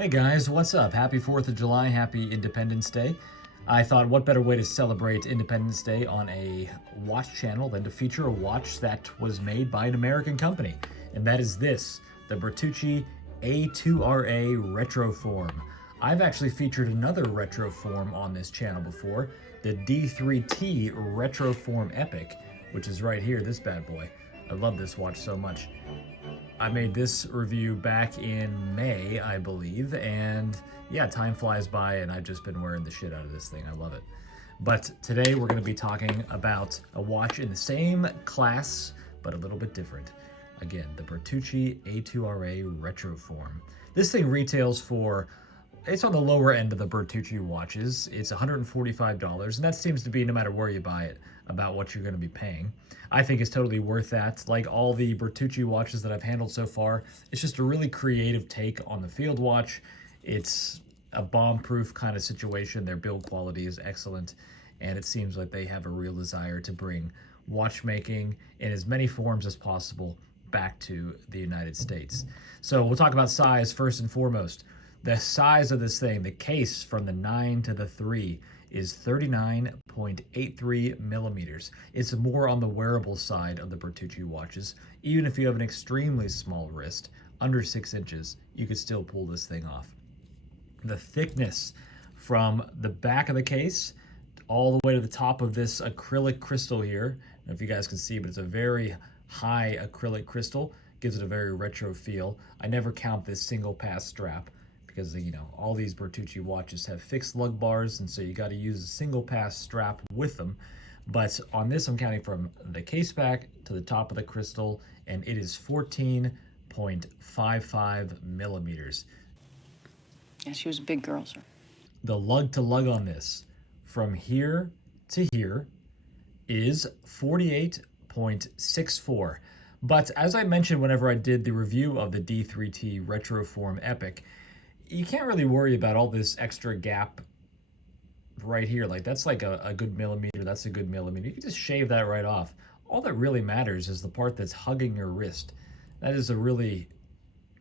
Hey guys, what's up? Happy 4th of July, happy Independence Day. I thought what better way to celebrate Independence Day on a watch channel than to feature a watch that was made by an American company. And that is this, the Bertucci A-2RA Retroform. I've actually featured another Retroform on this channel before, the D3T Retroform Epic, which is right here, this bad boy. I love this watch so much. I made this review back in May, I believe, and yeah, time flies by and I've just been wearing the shit out of this thing. I love it. But today we're going to be talking about a watch in the same class, but a little bit different. Again, the Bertucci A-2RA Retroform. This thing retails for, it's on the lower end of the Bertucci watches. It's $145, and that seems to be, no matter where you buy it, about what you're going to be paying. I think it's totally worth that. Like all the Bertucci watches that I've handled so far, it's just a really creative take on the field watch. It's a bomb-proof kind of situation. Their build quality is excellent, and it seems like they have a real desire to bring watchmaking in as many forms as possible back to the United States. So we'll talk about size first and foremost. The size of this thing, the case from the 9 to the 3, is 39.83 millimeters. It's more on the wearable side of the Bertucci watches. Even if you have an extremely small wrist, under 6 inches, you could still pull this thing off. The thickness from the back of the case all the way to the top of this acrylic crystal here. I don't know if you guys can see, but it's a very high acrylic crystal. Gives it a very retro feel. I never count this single pass strap, because, you know, all these Bertucci watches have fixed lug bars, and so you got to use a single pass strap with them. But on this, I'm counting from the case back to the top of the crystal, and it is 14.55 millimeters. Yeah, she was a big girl, sir. The lug to lug on this, from here to here, is 48.64. But as I mentioned whenever I did the review of the D3T Retroform Epic, you can't really worry about all this extra gap right here. Like, that's like a good millimeter, that's a good millimeter. You can just shave that right off. All that really matters is the part that's hugging your wrist. That is a really,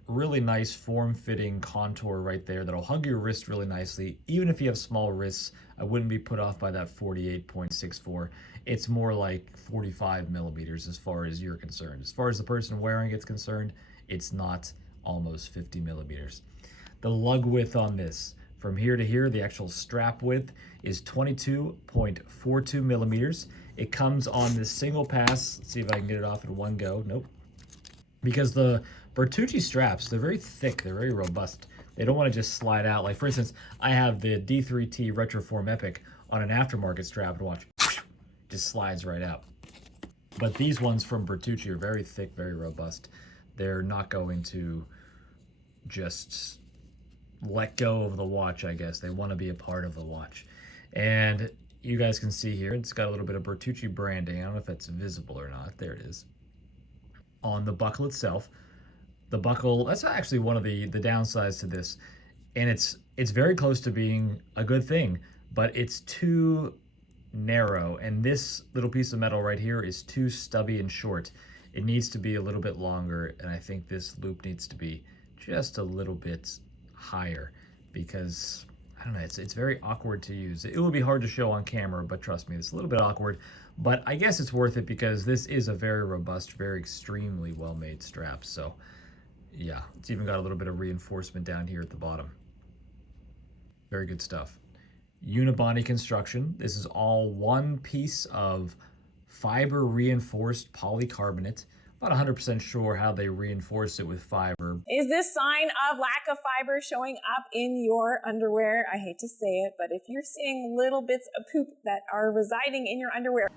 really nice form-fitting contour right there that'll hug your wrist really nicely. Even if you have small wrists, I wouldn't be put off by that 48.64. It's more like 45 millimeters as far as you're concerned. As far as the person wearing it's concerned, it's not almost 50 millimeters. The lug width on this, from here to here, the actual strap width is 22.42 millimeters. It comes on this single pass. Let's see if I can get it off in one go. Nope. Because the Bertucci straps, they're very thick, they're very robust. They don't want to just slide out. Like, for instance, I have the D3T Retroform Epic on an aftermarket strap, and watch, just slides right out. But these ones from Bertucci are very thick, very robust. They're not going to just let go of the watch, I guess. They want to be a part of the watch. And you guys can see here, it's got a little bit of Bertucci branding. I don't know if it's visible or not. There it is. On the buckle itself, the buckle, that's actually one of the downsides to this. And it's very close to being a good thing, but it's too narrow. And this little piece of metal right here is too stubby and short. It needs to be a little bit longer, and I think this loop needs to be just a little bit higher, because I don't know, it's very awkward to use. It will be hard to show on camera, but trust me, it's a little bit awkward, but I guess it's worth it because this is a very robust, very extremely well-made strap. So yeah, it's even got a little bit of reinforcement down here at the bottom. Very good stuff. Unibody construction. This is all one piece of fiber reinforced polycarbonate. Not 100% sure how they reinforce it with fiber. Is this sign of lack of fiber showing up in your underwear? I hate to say it, but if you're seeing little bits of poop that are residing in your underwear.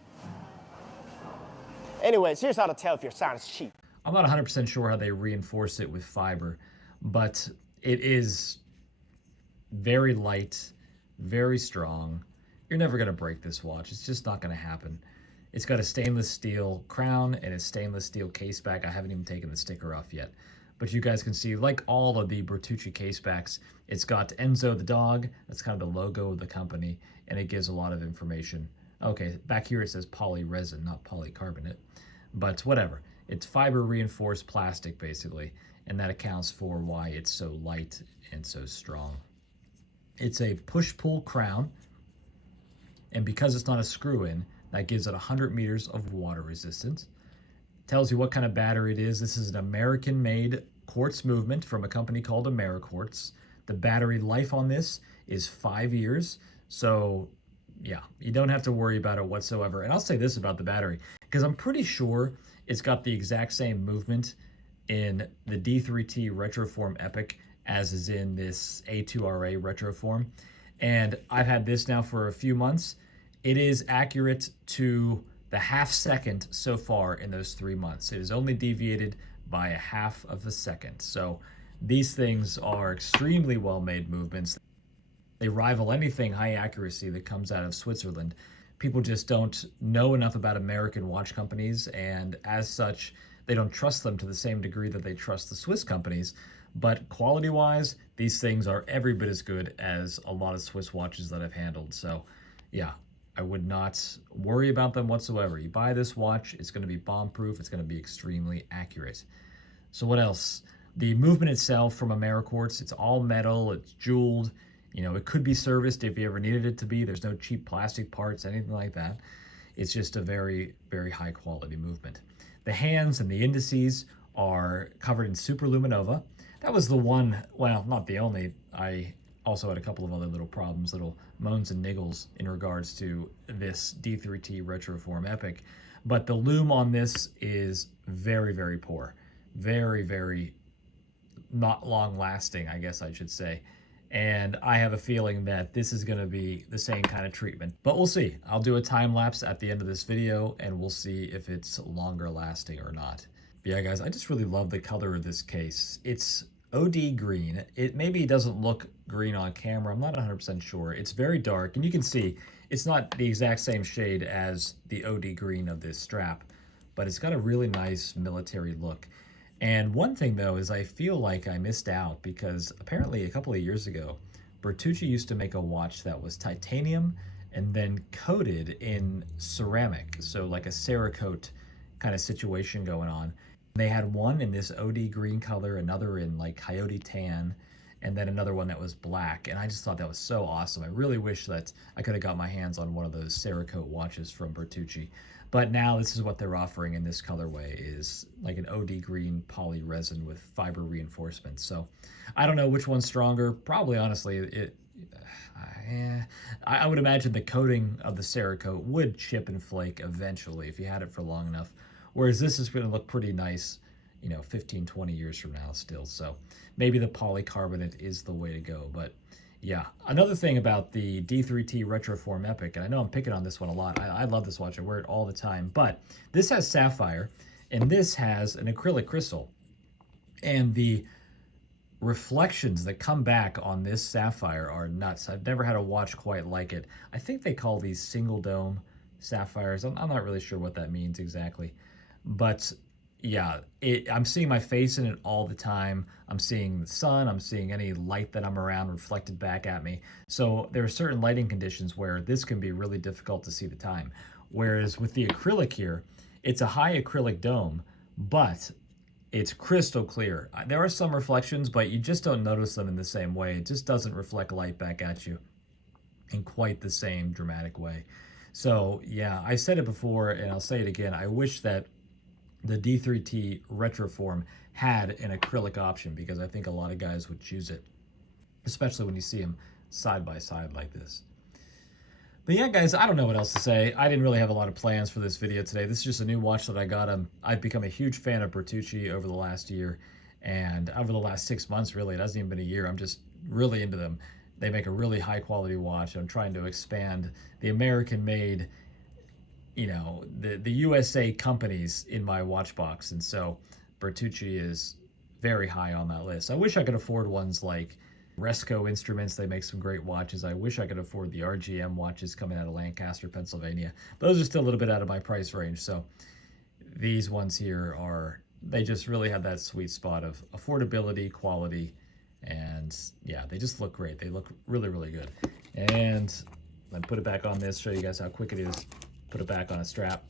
Anyways, here's how to tell if your sign is cheap. I'm not 100% sure how they reinforce it with fiber, but it is very light, very strong. You're never going to break this watch. It's just not going to happen. It's got a stainless steel crown and a stainless steel case back. I haven't even taken the sticker off yet. But you guys can see, like all of the Bertucci case backs, it's got Enzo the dog. That's kind of the logo of the company, and it gives a lot of information. Okay, back here it says poly resin, not polycarbonate. But whatever. It's fiber reinforced plastic, basically. and that accounts for why it's so light and so strong. It's a push-pull crown, and because it's not a screw-in, that gives it 100 meters of water resistance. Tells you what kind of battery it is. This is an American-made quartz movement from a company called AmeriQuartz. The battery life on this is 5 years, so yeah, you don't have to worry about it whatsoever. And I'll say this about the battery, because I'm pretty sure it's got the exact same movement in the D3T Retroform Epic as is in this A-2RA Retroform. And I've had this now for a few months. It is accurate to the half second so far in those 3 months. It is only deviated by a half of a second. So these things are extremely well-made movements. They rival anything high accuracy that comes out of Switzerland. People just don't know enough about American watch companies, and as such, they don't trust them to the same degree that they trust the Swiss companies. But quality-wise, these things are every bit as good as a lot of Swiss watches that I've handled. So yeah, I would not worry about them whatsoever. You buy this watch, it's going to be bomb-proof, it's going to be extremely accurate. So what else? The movement itself from AmeriQuartz, it's all metal, it's jeweled. You know, it could be serviced if you ever needed it to be. There's no cheap plastic parts, anything like that. It's just a very, very high quality movement. The hands and the indices are covered in Superluminova. That was the one, well, not the only. I also had a couple of other little problems, little moans and niggles in regards to this D3T Retroform Epic. But the lume on this is very, very poor. Very, very not long lasting, I guess I should say. And I have a feeling that this is going to be the same kind of treatment. But we'll see. I'll do a time lapse at the end of this video, and we'll see if it's longer lasting or not. But yeah, guys, I just really love the color of this case. It's OD green. It maybe doesn't look green on camera. I'm not 100% sure. It's very dark, and you can see it's not the exact same shade as the OD green of this strap, but it's got a really nice military look. And one thing, though, is I feel like I missed out because apparently a couple of years ago, Bertucci used to make a watch that was titanium and then coated in ceramic, so like a Cerakote kind of situation going on. They had one in this OD green color, another in like coyote tan, and then another one that was black. And I just thought that was so awesome. I really wish that I could have got my hands on one of those Cerakote watches from Bertucci. But now this is what they're offering in this colorway, is like an OD green poly resin with fiber reinforcement. So I don't know which one's stronger. Probably, honestly, I would imagine the coating of the Cerakote would chip and flake eventually if you had it for long enough. Whereas this is going to look pretty nice, you know, 15, 20 years from now still. So maybe the polycarbonate is the way to go. But yeah, another thing about the D3T Retroform Epic, and I know I'm picking on this one a lot. I love this watch. I wear it all the time. But this has sapphire, and this has an acrylic crystal. And the reflections that come back on this sapphire are nuts. I've never had a watch quite like it. I think they call these single dome sapphires. I'm not really sure what that means exactly. But yeah, I'm seeing my face in it all the time. I'm seeing the sun. I'm seeing any light that I'm around reflected back at me. So there are certain lighting conditions where this can be really difficult to see the time. Whereas with the acrylic here, it's a high acrylic dome, but it's crystal clear. There are some reflections, but you just don't notice them in the same way. It just doesn't reflect light back at you in quite the same dramatic way. So yeah, I said it before and I'll say it again. I wish that the D3T Retroform had an acrylic option, because I think a lot of guys would choose it, especially when you see them side by side like this. But yeah, guys, I don't know what else to say. I didn't really have a lot of plans for this video today. This is just a new watch that I got. I've become a huge fan of Bertucci over the last year, and over the last 6 months, really. It hasn't even been a year. I'm just really into them. They make a really high quality watch. I'm trying to expand the American-made, you know, the USA companies in my watch box, and so Bertucci is very high on that list. I wish I could afford ones like Resco Instruments. They make some great watches. I wish I could afford the RGM watches coming out of Lancaster, Pennsylvania. Those are still a little bit out of my price range, so these ones here they just really have that sweet spot of affordability, quality, and yeah, they just look great. They look really, really good. And let me put it back on this, show you guys how quick it is. Put it back on a strap.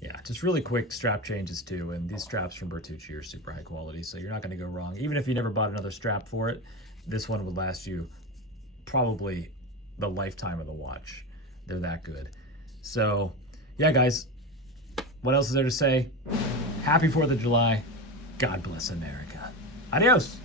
Yeah, just really quick strap changes too. And these straps from Bertucci are super high quality, so you're not going to go wrong. Even if you never bought another strap for it, this one would last you probably the lifetime of the watch. They're that good. So yeah, guys, what else is there to say? Happy 4th of July. God bless America. Adios.